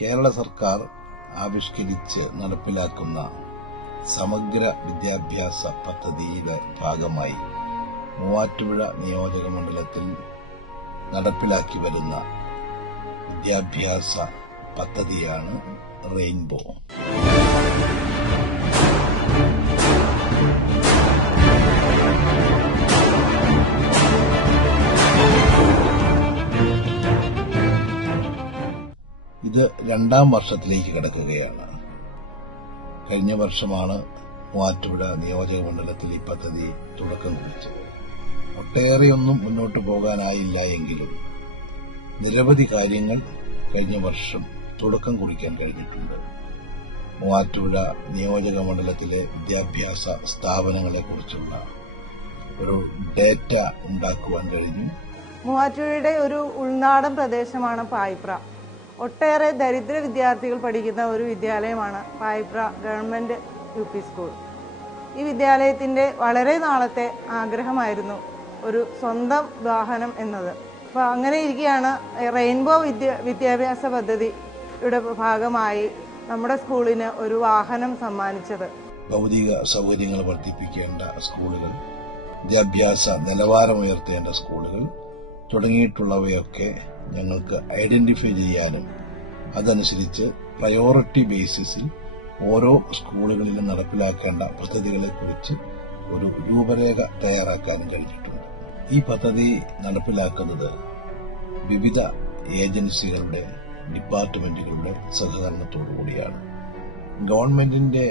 കേരള സർക്കാർ ആവിഷ്കരിച്ച് നടപ്പിലാക്കുന്ന സമഗ്ര വിദ്യാഭ്യാസ പദ്ധതിയുടെ ഭാഗമായി മൂവാറ്റുപുഴ നിയോജക മണ്ഡലത്തിൽ നടപ്പിലാക്കി വരുന്ന വിദ്യാഭ്യാസ പദ്ധതിയാണ് റെയിൻബോ. ഇത് 2ാം വർഷത്തിലേക്ക് കടക്കുകയാണ്. കഴിഞ്ഞ വർഷമാണ് മൂവാറ്റുപുഴ നിയോജക മണ്ഡലത്തിൽ ഈ പദ്ധതി തുടക്കം കുറിച്ചത്. ഒട്ടേറെയൊന്നും മുന്നോട്ട് പോകാനായില്ല എങ്കിലും നിരവധി കാര്യങ്ങൾ കഴിഞ്ഞ വർഷം തുടക്കം കുറിക്കാൻ കഴിഞ്ഞിട്ടുണ്ട്. മൂവാറ്റുപുഴ നിയോജക മണ്ഡലത്തിലെ വിദ്യാഭ്യാസ സ്ഥാപനങ്ങളെക്കുറിച്ചുള്ള ഒരു ഡേറ്റ ഉണ്ടാക്കുവാൻ കഴിഞ്ഞു. മൂവാറ്റുപുഴയുടെ ഒരു ഉൾനാടൻ പ്രദേശമാണ് പായിപ്ര. ഒട്ടേറെ ദരിദ്ര വിദ്യാർത്ഥികൾ പഠിക്കുന്ന ഒരു വിദ്യാലയമാണ് പായിപ്ര ഗവൺമെന്റ് UP സ്കൂൾ. ഈ വിദ്യാലയത്തിന്റെ വളരെ നാളത്തെ ആഗ്രഹമായിരുന്നു ഒരു സ്വന്തം വാഹനം എന്നത്. അപ്പോൾ അങ്ങനെ ഇരിക്കുകയാണ് റെയിൻബോ വിദ്യാഭ്യാസ പദ്ധതിയുടെ ഭാഗമായി നമ്മുടെ സ്കൂളിന് ഒരു വാഹനം സമ്മാനിച്ചത്. ഭൗതിക സൗകര്യങ്ങൾ വർദ്ധിപ്പിക്കേണ്ട സ്കൂളുകൾ, വിദ്യാഭ്യാസ നിലവാരമുയർത്തേണ്ട സ്കൂളുകൾ തുടങ്ങിയിട്ടുള്ളവയൊക്കെ ഞങ്ങൾക്ക് ഐഡന്റിഫൈ ചെയ്യാനും അതനുസരിച്ച് പ്രയോറിറ്റി ബേസിസിൽ ഓരോ സ്കൂളുകളിലും നടപ്പിലാക്കേണ്ട പദ്ധതികളെക്കുറിച്ച് ഒരു രൂപരേഖ തയ്യാറാക്കാനും കഴിഞ്ഞിട്ടുണ്ട്. ഈ പദ്ധതി നടപ്പിലാക്കുന്നത് വിവിധ ഏജൻസികളുടെ, ഡിപ്പാർട്ട്മെന്റുകളുടെ സഹകരണത്തോടുകൂടിയാണ്. ഗവൺമെന്റിന്റെ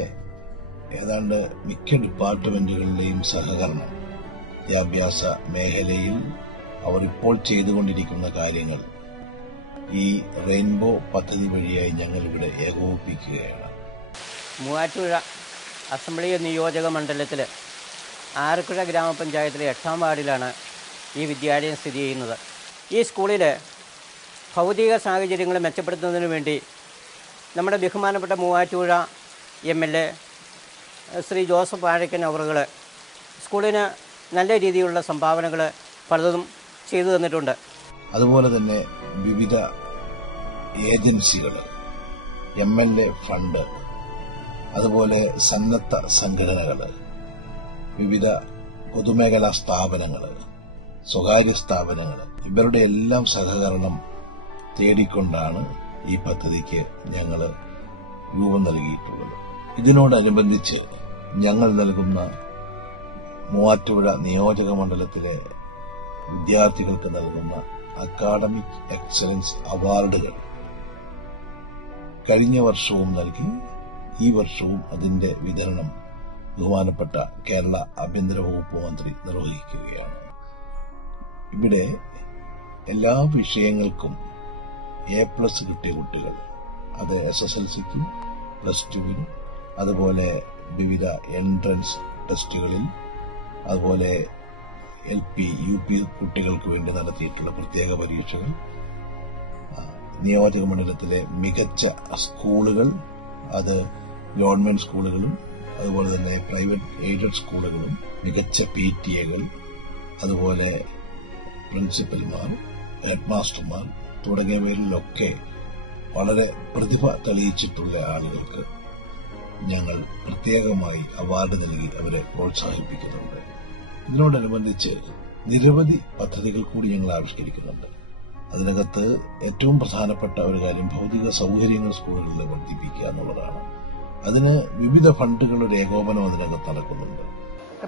ഏതാണ്ട് മിക്ക ഡിപ്പാർട്ട്മെന്റുകളുടെയും സഹകരണം വിദ്യാഭ്യാസ മേഖലയിൽ അവർ ഇപ്പോൾ ചെയ്തുകൊണ്ടിരിക്കുന്ന കാര്യങ്ങൾ ഈ റെയിൻബോ പദ്ധതി വഴിയായി ഞങ്ങൾ ഇവിടെ ഏകോപിപ്പിക്കുകയാണ്. മൂവാറ്റുപുഴ അസംബ്ലി നിയോജക മണ്ഡലത്തിൽ ആരക്കുഴ ഗ്രാമപഞ്ചായത്തിലെ 8ാം വാർഡിലാണ് ഈ വിദ്യാലയം സ്ഥിതി ചെയ്യുന്നത്. ഈ സ്കൂളിൽ ഭൗതിക സാഹചര്യങ്ങൾ മെച്ചപ്പെടുത്തുന്നതിന് വേണ്ടി നമ്മുടെ ബഹുമാനപ്പെട്ട മൂവാറ്റുപുഴ MLA ശ്രീ ജോസഫ് വാഴക്കൻ അവറുകൾ സ്കൂളിന് നല്ല രീതിയിലുള്ള സംഭാവനകൾ പലതും ചെയ്തു തന്നിട്ടുണ്ട്. അതുപോലെ തന്നെ വിവിധ ഏജൻസികൾ, MLA ഫണ്ട്, അതുപോലെ സന്നദ്ധ സംഘടനകൾ, വിവിധ പൊതുമേഖലാ സ്ഥാപനങ്ങൾ, സ്വകാര്യ സ്ഥാപനങ്ങൾ, ഇവരുടെ എല്ലാം സഹകരണം തേടിക്കൊണ്ടാണ് ഈ പദ്ധതിക്ക് ഞങ്ങൾ രൂപം നൽകിയിട്ടുള്ളത്. ഇതിനോടനുബന്ധിച്ച് ഞങ്ങൾ നൽകുന്ന മൂവാറ്റുപുഴ നിയോജക മണ്ഡലത്തിലെ വിദ്യാർത്ഥികൾക്ക് നൽകുന്ന അക്കാഡമിക് എക്സലൻസ് അവാർഡുകൾ കഴിഞ്ഞ വർഷവും നൽകി. ഈ വർഷവും അതിന്റെ വിതരണം ബഹുമാനപ്പെട്ട കേരള ആഭ്യന്തര വകുപ്പ് മന്ത്രി നിർവഹിക്കുകയാണ്. ഇവിടെ എല്ലാ വിഷയങ്ങൾക്കും A+ കിട്ടിയ കുട്ടികൾ, അത് SSLCക്കും +2വിനും, അതുപോലെ വിവിധ എൻട്രൻസ് ടെസ്റ്റുകളിൽ, അതുപോലെ LP UP കുട്ടികൾക്ക് വേണ്ടി നടത്തിയിട്ടുള്ള പ്രത്യേക പരീക്ഷകൾ, നിയോജക മണ്ഡലത്തിലെ മികച്ച സ്കൂളുകൾ, അത് ഗവൺമെന്റ് സ്കൂളുകളും അതുപോലെ തന്നെ പ്രൈവറ്റ് എയ്ഡഡ് സ്കൂളുകളും, മികച്ച PTA അതുപോലെ പ്രിൻസിപ്പൽമാർ, ഹെഡ് മാസ്റ്റർമാർ തുടങ്ങിയവരിലൊക്കെ വളരെ പ്രതിഭ തെളിയിച്ചിട്ടുള്ള ആളുകൾക്ക് ഞങ്ങൾ പ്രത്യേകമായി അവാർഡ് നൽകി അവരെ പ്രോത്സാഹിപ്പിക്കുന്നുണ്ട്. ഇതിനോടനുബന്ധിച്ച് നിരവധി പദ്ധതികൾ കൂടി ഞങ്ങൾ ആവിഷ്കരിക്കുന്നുണ്ട്. അതിനകത്ത് ഏറ്റവും പ്രധാനപ്പെട്ട ഒരു കാര്യം ഭൗതിക സൗകര്യങ്ങൾ സ്കൂളുകളിൽ വർദ്ധിപ്പിക്കുക എന്നുള്ളതാണ്. അതിന് വിവിധ ഫണ്ടുകളുടെ ഏകോപനം അതിനകത്ത് നടക്കുന്നുണ്ട്.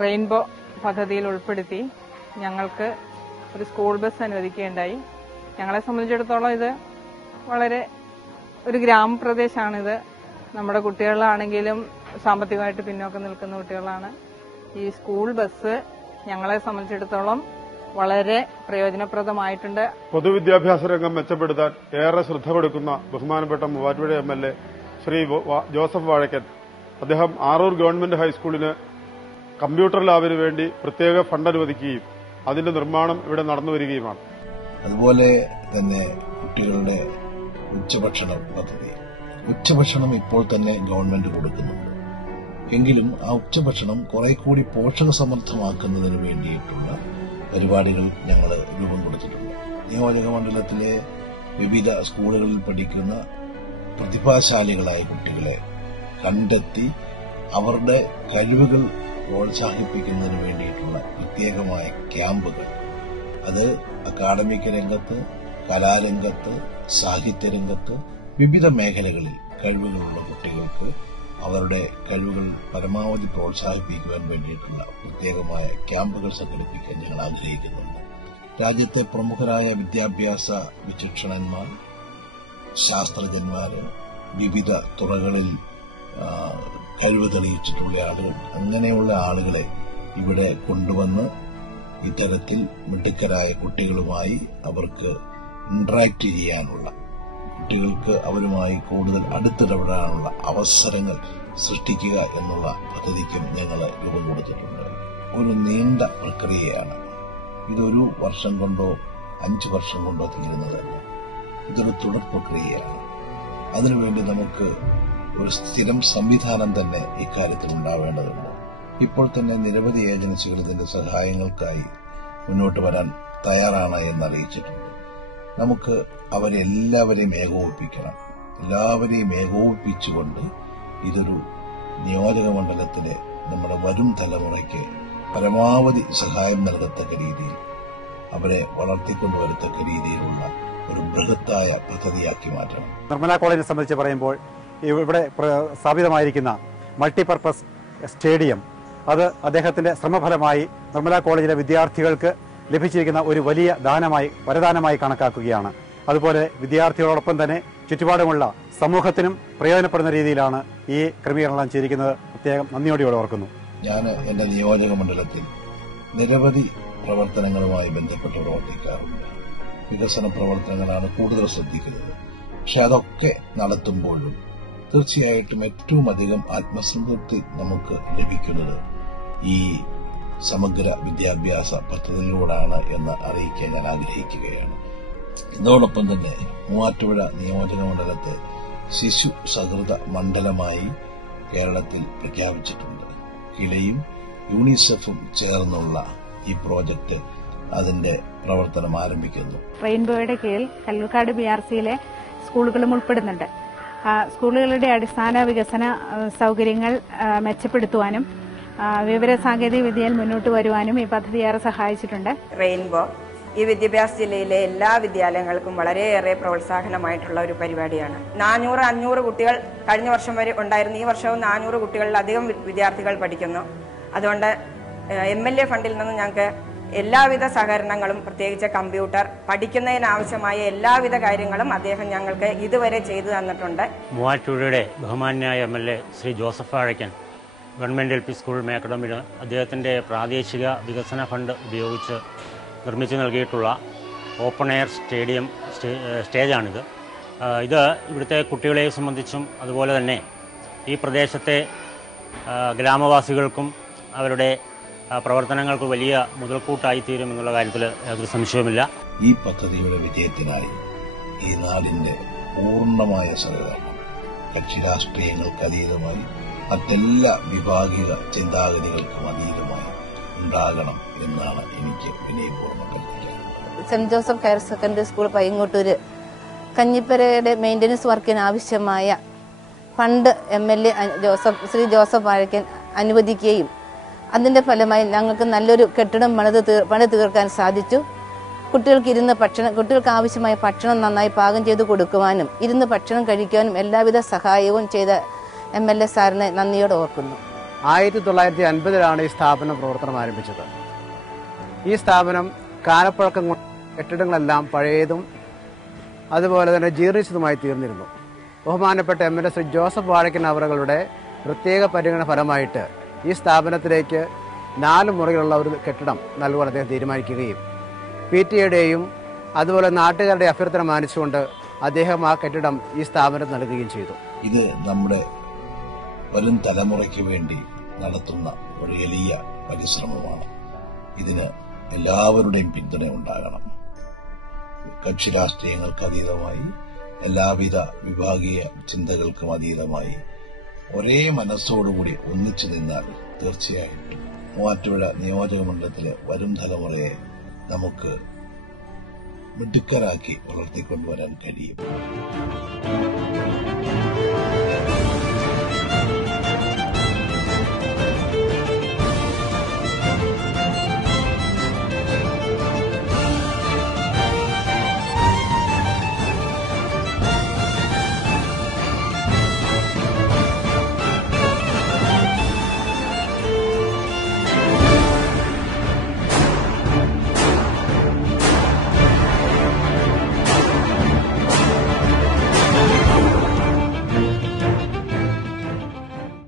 റെയിൻബോ പദ്ധതിയിൽ ഉൾപ്പെടുത്തി ഞങ്ങൾക്ക് ഒരു സ്കൂൾ ബസ് അനുവദിക്കുകയുണ്ടായി. ഞങ്ങളെ സംബന്ധിച്ചിടത്തോളം ഇത് വളരെ ഒരു ഗ്രാമപ്രദേശമാണിത്. നമ്മുടെ കുട്ടികളാണെങ്കിലും സാമ്പത്തികമായിട്ട് പിന്നോക്കം നിൽക്കുന്ന കുട്ടികളാണ്. ഈ സ്കൂൾ ബസ് ഞങ്ങളെ സംബന്ധിച്ചിടത്തോളം വളരെ പ്രയോജനപ്രദമായിട്ടുണ്ട്. പൊതുവിദ്യാഭ്യാസ രംഗം മെച്ചപ്പെടുത്താൻ ഏറെ ശ്രദ്ധ കൊടുക്കുന്ന ബഹുമാനപ്പെട്ട മൂവാറ്റുപുഴ MLA ശ്രീ ജോസഫ് വാഴക്കൻ, അദ്ദേഹം ആറൂർ ഗവൺമെന്റ് ഹൈസ്കൂളിന് കമ്പ്യൂട്ടർ ലാബിന് വേണ്ടി പ്രത്യേക ഫണ്ട് അനുവദിക്കുകയും അതിന്റെ നിർമ്മാണം ഇവിടെ നടന്നുവരികയുമാണ്. അതുപോലെ തന്നെ കുട്ടികളുടെ ഉച്ചഭക്ഷണ പദ്ധതി. ഉച്ചഭക്ഷണം ഇപ്പോൾ തന്നെ ഗവൺമെന്റ് കൊടുക്കുന്നുണ്ട്. എങ്കിലും ആ ഉച്ചഭക്ഷണം കുറെ കൂടി പോഷകസമൃദ്ധമാക്കുന്നതിന് വേണ്ടിയിട്ടുള്ള പരിപാടികൾ ഞങ്ങൾ രൂപം കൊടുത്തിട്ടുണ്ട്. നിയോജക മണ്ഡലത്തിലെ വിവിധ സ്കൂളുകളിൽ പഠിക്കുന്ന പ്രതിഭാശാലികളായ കുട്ടികളെ കണ്ടെത്തി അവരുടെ കഴിവുകൾ പ്രോത്സാഹിപ്പിക്കുന്നതിന് വേണ്ടിയിട്ടുള്ള പ്രത്യേകമായ ക്യാമ്പുകൾ, അത് അക്കാഡമിക് രംഗത്ത്, കലാരംഗത്ത്, സാഹിത്യരംഗത്ത്, വിവിധ മേഖലകളിൽ കഴിവുകളുള്ള കുട്ടികൾക്ക് അവരുടെ കഴിവുകൾ പരമാവധി പ്രോത്സാഹിപ്പിക്കുവാൻ വേണ്ടിയിട്ടുള്ള പ്രത്യേകമായ ക്യാമ്പുകൾ സംഘടിപ്പിക്കാൻ ഞങ്ങൾ ആഗ്രഹിക്കുന്നുണ്ട്. രാജ്യത്തെ പ്രമുഖരായ വിദ്യാഭ്യാസ വിചക്ഷണന്മാർ, ശാസ്ത്രജ്ഞന്മാര്, വിവിധ തുറകളിൽ കഴിവ് തെളിയിച്ചിട്ടുള്ള ആളുകൾ, അങ്ങനെയുള്ള ആളുകളെ ഇവിടെ കൊണ്ടുവന്ന് ഇത്തരത്തിൽ മിടുക്കരായ കുട്ടികളുമായി അവർക്ക് ഇന്ററാക്ട് ചെയ്യാനുള്ള, കുട്ടികൾക്ക് അവരുമായി കൂടുതൽ അടുത്തിടപെടാനുള്ള അവസരങ്ങൾ സൃഷ്ടിക്കുക എന്നുള്ള പദ്ധതിക്കും ഞങ്ങൾ രൂപം കൊടുത്തിട്ടുണ്ട്. ഒരു നീണ്ട പ്രക്രിയയാണ്. ഇതൊരു വർഷം കൊണ്ടോ 5 വർഷം കൊണ്ടോ തീരുന്നതല്ല. ഇതൊരു തുടർ പ്രക്രിയയാണ്. അതിനുവേണ്ടി നമുക്ക് ഒരു സ്ഥിരം സംവിധാനം തന്നെ ഇക്കാര്യത്തിൽ ഉണ്ടാവേണ്ടതുണ്ട്. ഇപ്പോൾ തന്നെ നിരവധി ഏജൻസികൾ ഇതിന്റെ സഹായങ്ങൾക്കായി മുന്നോട്ട് വരാൻ തയ്യാറാണ് എന്നറിയിച്ചിട്ടുണ്ട്. നമുക്ക് അവരെല്ലാവരെയും ഏകോപിപ്പിക്കണം. എല്ലാവരെയും ഏകോപിപ്പിച്ചുകൊണ്ട് ഇതൊരു നിയോജക മണ്ഡലത്തിലെ നമ്മുടെ വരും തലമുറയ്ക്ക് പരമാവധി സഹായം നൽകത്തക്ക രീതിയിൽ, അവരെ വളർത്തിക്കൊണ്ടുവരത്തക്ക രീതിയിലുള്ള ഒരു ബൃഹത്തായ പദ്ധതിയാക്കി മാറ്റണം. നിർമ്മല കോളേജിനെ സംബന്ധിച്ച് പറയുമ്പോൾ ഇവിടെ സ്ഥാപിതമായിരിക്കുന്ന മൾട്ടിപർപ്പസ് സ്റ്റേഡിയം, അത് അദ്ദേഹത്തിന്റെ ശ്രമഫലമായി നിർമ്മല കോളേജിലെ വിദ്യാർത്ഥികൾക്ക് ലഭിച്ചിരിക്കുന്ന ഒരു വലിയ വരദാനമായി കണക്കാക്കുകയാണ്. അതുപോലെ വിദ്യാർത്ഥികളോടൊപ്പം തന്നെ ചുറ്റുപാടുമുള്ള സമൂഹത്തിനും പ്രയോജനപ്പെടുന്ന രീതിയിലാണ് ഈ ക്രമീകരണം ചെയ്തിരിക്കുന്നത്. പ്രത്യേകം നന്ദിയോടെ ഓർക്കുന്നു. ഞാൻ എന്റെ നിയോജക മണ്ഡലത്തിൽ നിരവധി പ്രവർത്തനങ്ങളുമായി ബന്ധപ്പെട്ട് പ്രവർത്തിക്കാറുണ്ട്. വികസന പ്രവർത്തനങ്ങളാണ് കൂടുതൽ ശ്രദ്ധിക്കുന്നത്. പക്ഷെ അതൊക്കെ നടത്തുമ്പോഴും തീർച്ചയായിട്ടും ഏറ്റവും അധികം ആത്മസംതൃപ്തി നമുക്ക് ലഭിക്കുന്നത് ഈ സമഗ്ര വിദ്യാഭ്യാസ പദ്ധതിയിലൂടെയാണ് എന്ന് അറിയിക്കാൻ ഞാൻ ആഗ്രഹിക്കുകയാണ്. ഇതോടൊപ്പം തന്നെ മൂവാറ്റുപുഴ നിയോജക മണ്ഡലത്തെ ശിശു സഹൃദ മണ്ഡലമായി കേരളത്തിൽ പ്രഖ്യാപിച്ചിട്ടുണ്ട്. കിലയും യൂണിസെഫും ചേർന്നുള്ള ഈ പ്രോജക്ട് അതിന്റെ പ്രവർത്തനം ആരംഭിക്കുന്നു. റെയിൻബോയുടെ കീഴിൽ കല്ലൂർക്കാട് BRCയിലെ സ്കൂളുകളും ഉൾപ്പെടുന്നുണ്ട്. സ്കൂളുകളുടെ അടിസ്ഥാന വികസന സൌകര്യങ്ങൾ മെച്ചപ്പെടുത്തുവാനും വിവര സാങ്കേതിക വിദ്യയിൽ മുന്നോട്ട് വരുവാനും ഈ പദ്ധതി ഏറെ സഹായിച്ചിട്ടുണ്ട്. റെയിൻബോ ഈ വിദ്യാഭ്യാസ ജില്ലയിലെ എല്ലാ വിദ്യാലയങ്ങൾക്കും വളരെയേറെ പ്രോത്സാഹനമായിട്ടുള്ള ഒരു പരിപാടിയാണ്. 400-500 കുട്ടികൾ കഴിഞ്ഞ വർഷം വരെ ഉണ്ടായിരുന്നു. ഈ വർഷവും 400 കുട്ടികളിലധികം വിദ്യാർത്ഥികൾ പഠിക്കുന്നു. അതുകൊണ്ട് MLA ഫണ്ടിൽ നിന്ന് ഞങ്ങൾക്ക് എല്ലാവിധ സഹകരണങ്ങളും, പ്രത്യേകിച്ച് കമ്പ്യൂട്ടർ പഠിക്കുന്നതിനാവശ്യമായ എല്ലാവിധ കാര്യങ്ങളും അദ്ദേഹം ഞങ്ങൾക്ക് ഇതുവരെ ചെയ്തു തന്നിട്ടുണ്ട്. മൂവാറ്റുപുഴയുടെ ബഹുമാന്യായ MLA Shri Joseph Vazhakkan government LP school മേക്കഡമിന് അദ്ദേഹത്തിന്റെ പ്രാദേശിക വികസന ഫണ്ട് ഉപയോഗിച്ച് നിർമ്മിച്ചു നൽകിയിട്ടുള്ള ഓപ്പൺ എയർ സ്റ്റേജാണിത്. ഇത് ഇവിടുത്തെ കുട്ടികളെ സംബന്ധിച്ചും അതുപോലെ തന്നെ ഈ പ്രദേശത്തെ ഗ്രാമവാസികൾക്കും അവരുടെ പ്രവർത്തനങ്ങൾക്ക് വലിയ മുതൽക്കൂട്ടായിത്തീരും എന്നുള്ള കാര്യത്തിൽ യാതൊരു സംശയവുമില്ല. ഈ പദ്ധതിയുടെ വിജയത്തിനായി ഈ നാടിന്റെ പൂർണ്ണമായ സഹകരണം കക്ഷി രാഷ്ട്രീയങ്ങൾക്ക് അതീതമായി, മറ്റെല്ലാ വിഭാഗീയ ചിന്താഗതികൾക്കും അതീതമായി ഉണ്ടാകണം എന്നാണ് എനിക്ക് വിനയപൂർവ്വം കൽപ്പിക്കുന്നത്. സെന്റ് Joseph higher secondary school Payyangottur കഞ്ഞിപ്പരയുടെ മെയിന്റനൻസ് വർക്കിന് ആവശ്യമായ ഫണ്ട് MLA ശ്രീ ജോസഫ് വാഴക്കൻ അനുവദിക്കുകയും അതിന്റെ ഫലമായി ഞങ്ങൾക്ക് നല്ലൊരു കെട്ടിടം പണി തീർക്കാൻ സാധിച്ചു. കുട്ടികൾക്ക് ആവശ്യമായ ഭക്ഷണം നന്നായി പാകം ചെയ്ത് കൊടുക്കുവാനും ഇരുന്ന് ഭക്ഷണം കഴിക്കുവാനും എല്ലാവിധ സഹായവും ചെയ്ത MLA സാറിനെ നന്ദിയോടെ ഓർക്കുന്നു. 1950 ഈ സ്ഥാപനം പ്രവർത്തനം ആരംഭിച്ചത്. ഈ സ്ഥാപനം കാലപ്പഴക്കം കൊണ്ട് കെട്ടിടങ്ങളെല്ലാം പഴയതും അതുപോലെ തന്നെ ജീർണിച്ചതുമായി തീർന്നിരുന്നു. ബഹുമാനപ്പെട്ട MLA ശ്രീ ജോസഫ് വാഴക്കൻ അവറുകളുടെ പ്രത്യേക പരിഗണന ഫലമായിട്ട് ഈ സ്ഥാപനത്തിലേക്ക് 4 മുറികളുള്ള ഒരു കെട്ടിടം നൽകുവാൻ അദ്ദേഹം തീരുമാനിക്കുകയും PTA അതുപോലെ നാട്ടുകാരുടെ അഭ്യർത്ഥന മാനിച്ചുകൊണ്ട് അദ്ദേഹം ആ കെട്ടിടം ഈ സ്ഥാപനത്തിന് നൽകുകയും ചെയ്തു. ഇത് നമ്മുടെ വരും തലമുറയ്ക്ക് വേണ്ടി നടത്തുന്ന ഒരു എളിയ പരിശ്രമമാണ്. ഇതിന് എല്ലാവരുടെയും പിന്തുണ ഉണ്ടാകണം. കക്ഷി രാഷ്ട്രീയങ്ങൾക്ക് അതീതമായി, എല്ലാവിധ വിഭാഗീയ ചിന്തകൾക്കും അതീതമായി ഒരേ മനസ്സോടുകൂടി ഒന്നിച്ചു നിന്നാൽ തീർച്ചയായിട്ടും മൂവാറ്റുപുഴ നിയോജക മണ്ഡലത്തിലെ വരും തലമുറയെ നമുക്ക് മിടുക്കരാക്കി വളർത്തിക്കൊണ്ടുവരാൻ കഴിയും.